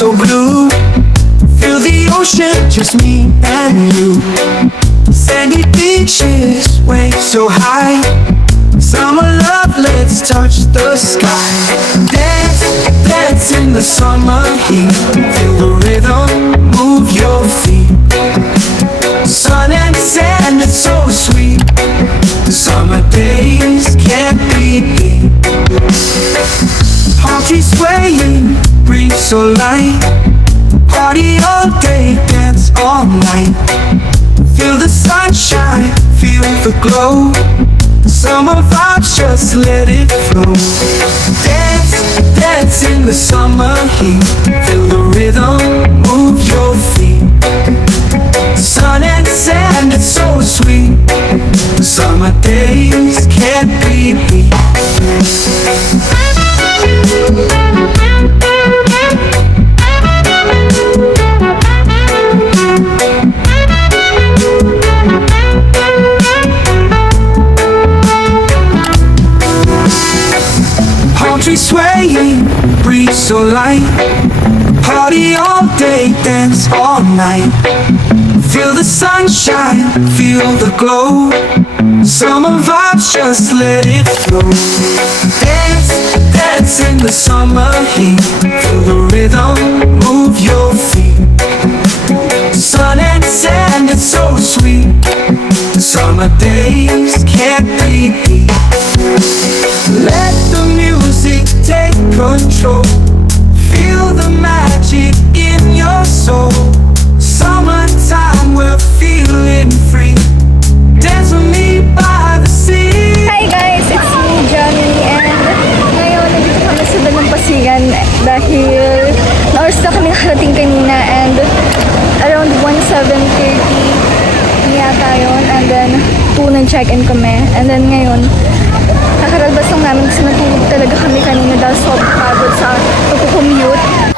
so blue. Feel the ocean, just me and you. Sandy beaches, waves so high. Summer love, let's touch the sky. Dance, dance in the summer heat. Feel the rhythm, move your feet. Sun and sand, it's so sweet. Summer days can't be beat. Palm trees swaying, breeze so light. Party all day, dance all night. Feel the sunshine, feel the glow. Summer vibes, just let it flow. Dance, dance in the summer heat. Feel the rhythm, move your feet. Sun and sand, it's so sweet. Summer days can't be beat. Palm trees swaying, breeze so light. Party all day, dance all night. Feel the sunshine, feel the glow. Summer vibes, just let it flow. Dance, dance in the summer heat. Feel the rhythm, move your feet. Sun and sand, it's so sweet. Summer days can't be beat. Let the music take control. Feel the magic in your soul. Summertime, we're feeling free. Dance with me by the sea. Hi guys, it's me, Johnny, and ngayon nandito kami sa Dalampasigan dahil na-oras na kami nakarating kanina and around 1:07:30 yata yun, and then 2 nag-check-in kami, and then ngayon kakaralbas lang namin kasi natulog talaga kami kanina dahil sobrang pagod sa pagkukommute.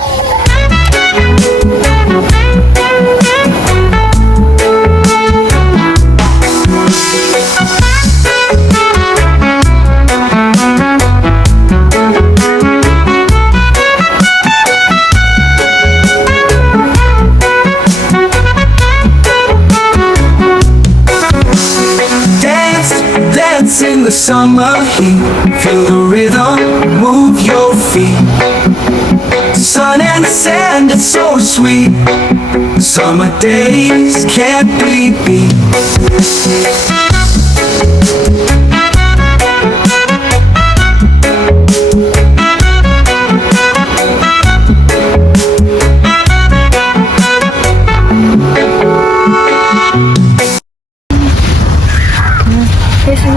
In the summer heat, feel the rhythm, move your feet. Sun and sand, it's so sweet. Summer days can't be beat.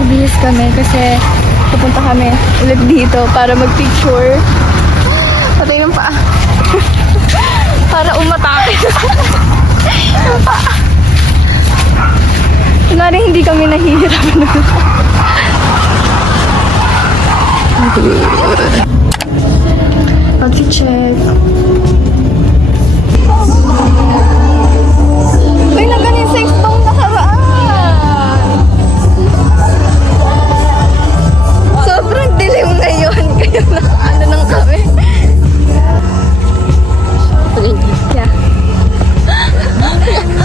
Bihis kami kasi pupunta kami ulit dito para mag-picture. Patay ng paa. Para umatake. Yung paa. Kunwari hindi kami nahihirap na. Outfit check. Uy, naganin sex bomb nakaraan. Sobrang dilim ngayon, kaya ano nang kami. Yeah.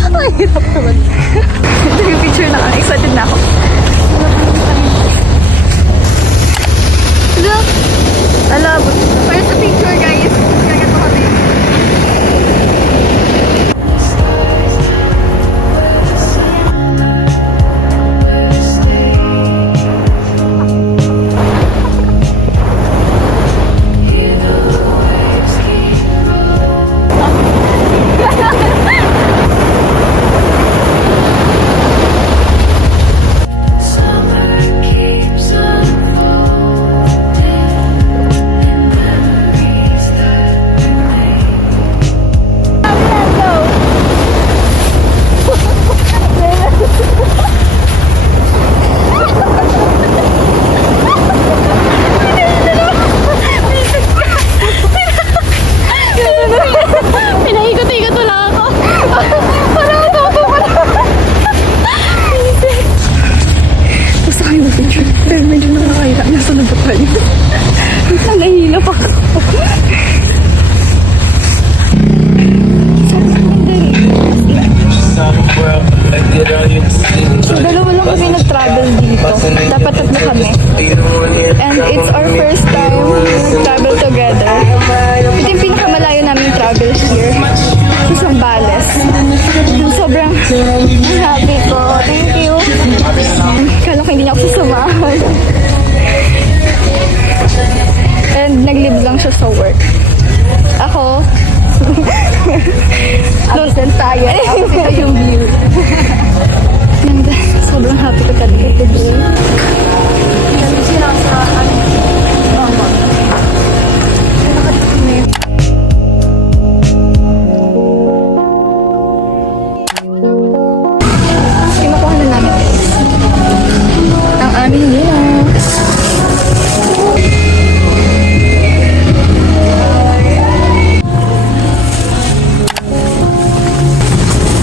Ang hirap naman. Ito yung picture na ako. Excited na ako. Look! Alabot. Para sa picture guys, gagat mo kami. And it's our first time travel together. Ito yung pinakamalayo namin travel here sa Zambales. Sobrang happy ko. Thank you. Kala ko hindi niya ako sasamahan. And nag-leave lang siya sa work. Ako, absent tayo. Absent yung view. And sobrang happy ko talaga today. Kinukuha na namin ang aming dinner.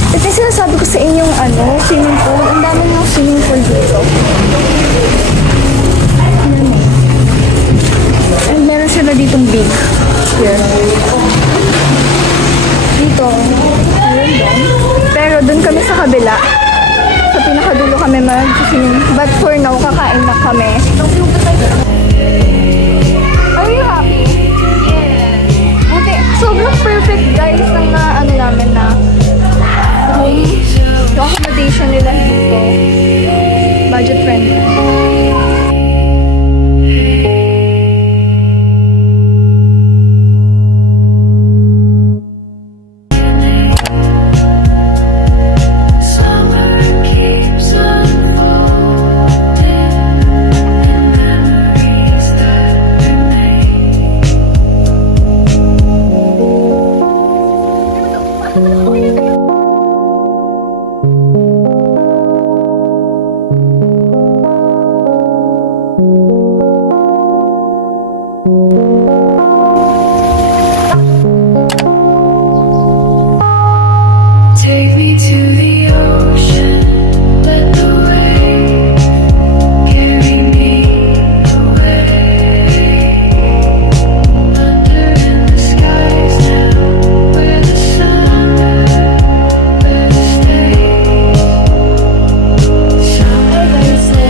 Ito yung sinasabi ko sa inyong swimming pool. Ang dami ng swimming pool dito. And meron sila ditong big. Here. Dito. Meron doon. Pero doon kami sa kabila. Sa pinakadulo kami mag-swimming. But for now, kakain na kami. Are you happy? Yes. Buti, sobrang perfect guys ng namin na home. Yung accommodation nila dito. Budget friendly. Summer keeps unfolding in memories that remain. Take me to the ocean, let the wave carry me away. Under in the skies now, where the sun never stays. Hi guys, so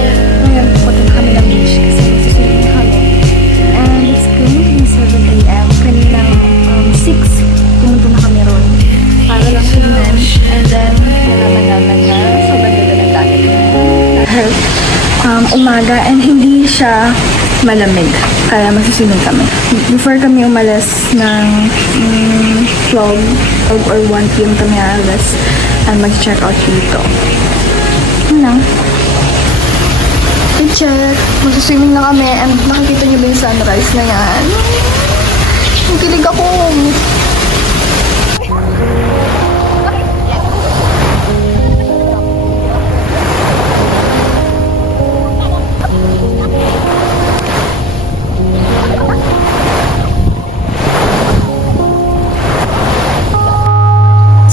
ngayon pupunta kami ng beach kasi magsiswimming kami. And it's currently 7 a.m. Kanina 6, pumunta na kami ron. Para lang tingnan. And then, nalaman naman na sobrang ganda ng dagat. Dahil umaga and hindi siya malamig. Kaya magsiswimming kami. Before kami umalis ng 12 or 1 p.m. kami alas and mag-check out dito. Yun lang. I-check. Magsiswimming na kami and nakikita niyo ba yung sunrise na yan? Ang kilig ako.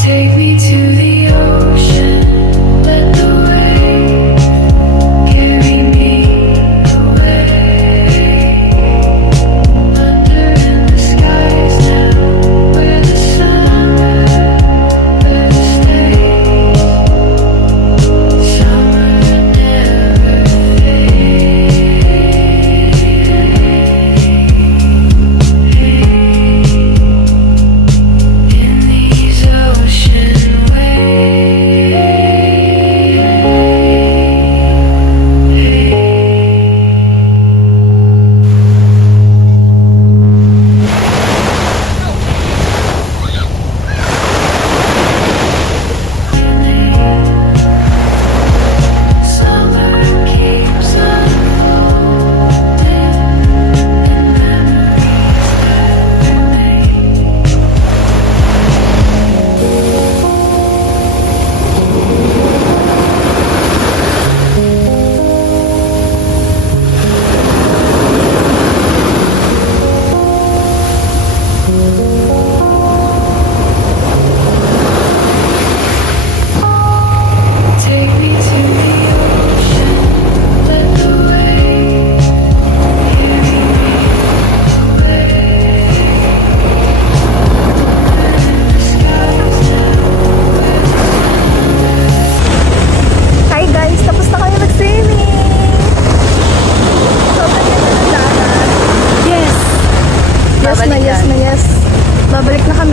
Take me to the ocean, let the wave carry me away. Under in the skies now,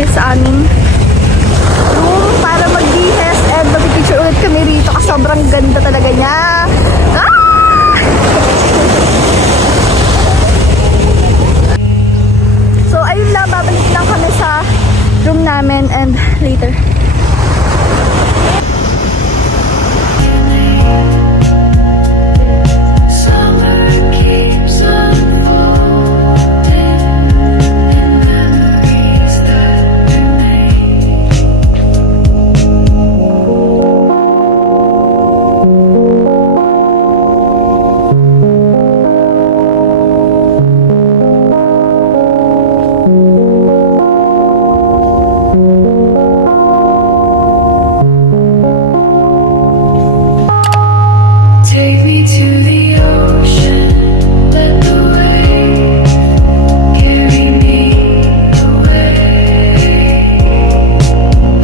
kami sa aming room para mag-bihes and mag-picture ulit kami rito kasi sobrang ganda talaga niya. Ah! So ayun lang, babalik lang kami sa room namin and later. Summer keeps unfolding in memories that remain. Take me to the ocean, let the wave carry me away.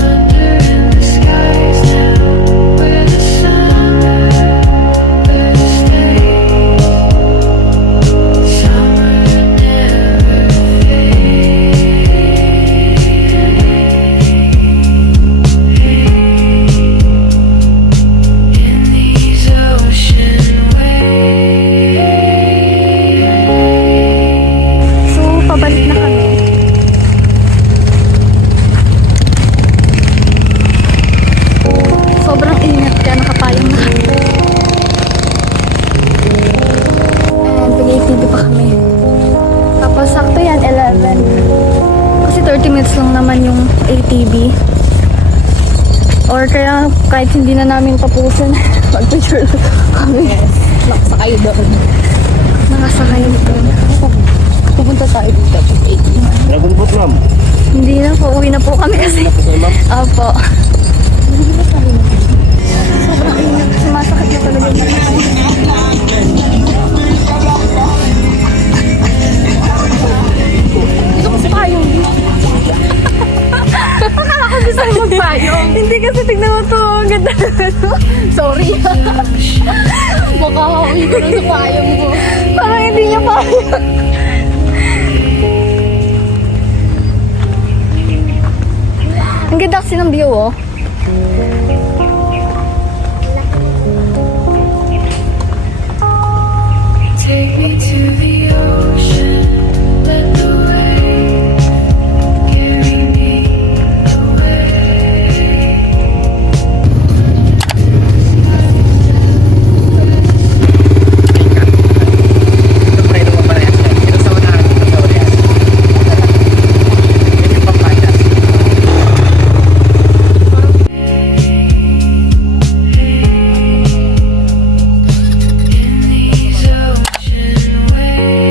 Under in the skies now, where the summer better stays. Summer never fades. In these ocean waves. So pabalik na kami. Sobrang ingat kaya nakapayong na kami. And pinag-ATV pa kami. Tapos sakto yan, 11. Kasi 30 minutes lang naman yung ATV. Or kaya kahit hindi na namin tapusin, mag-picture lang kami. Nakasakay doon. Nakasakay doon. Pupunta tayo dito. Dragon boat, ma'am. Hindi na po, uwi na po kami kasi. Ito, ma'am. Opo. Sobrang ingat. Sumasakit na talaga yung mata. Dito kasi payong. Akala ko gusto mo magpayong. Hindi kasi tignan mo to. Ang ganda na to. Sorry. Makakawi ko lang sa payong mo. Parang hindi niya payong. Ang ganda kasi ng view, oh. Take me to the ocean, let the wave carry me away. Ito pa rin naman parehas yan. Ito sa unahan, ito sa unahan. Ito yung pampatas. In these ocean waves.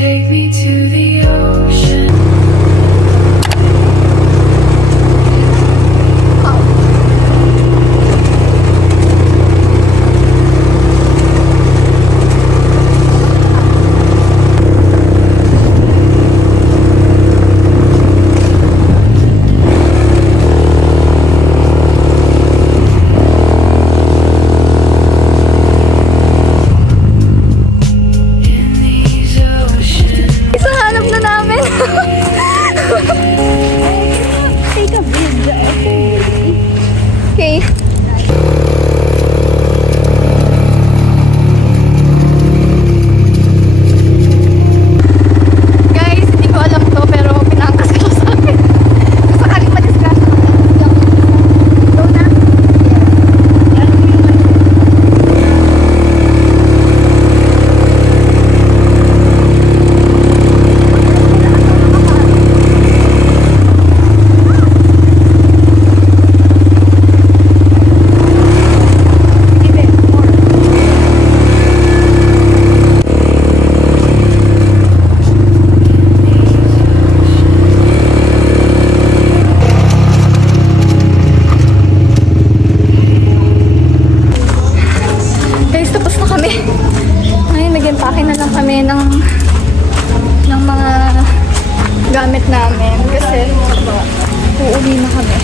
Take me to the ocean. In these ocean Isa hanap na namin. Take a video. Okay. Guys, hindi ko alam to pero pinangkas ko sa akin. Sakaling madisgrasya ko. Ito na. Guys, tapos na kami. Ngayon, nag-empake na lang kami ng mga gamit namin kasi uuwi na kami.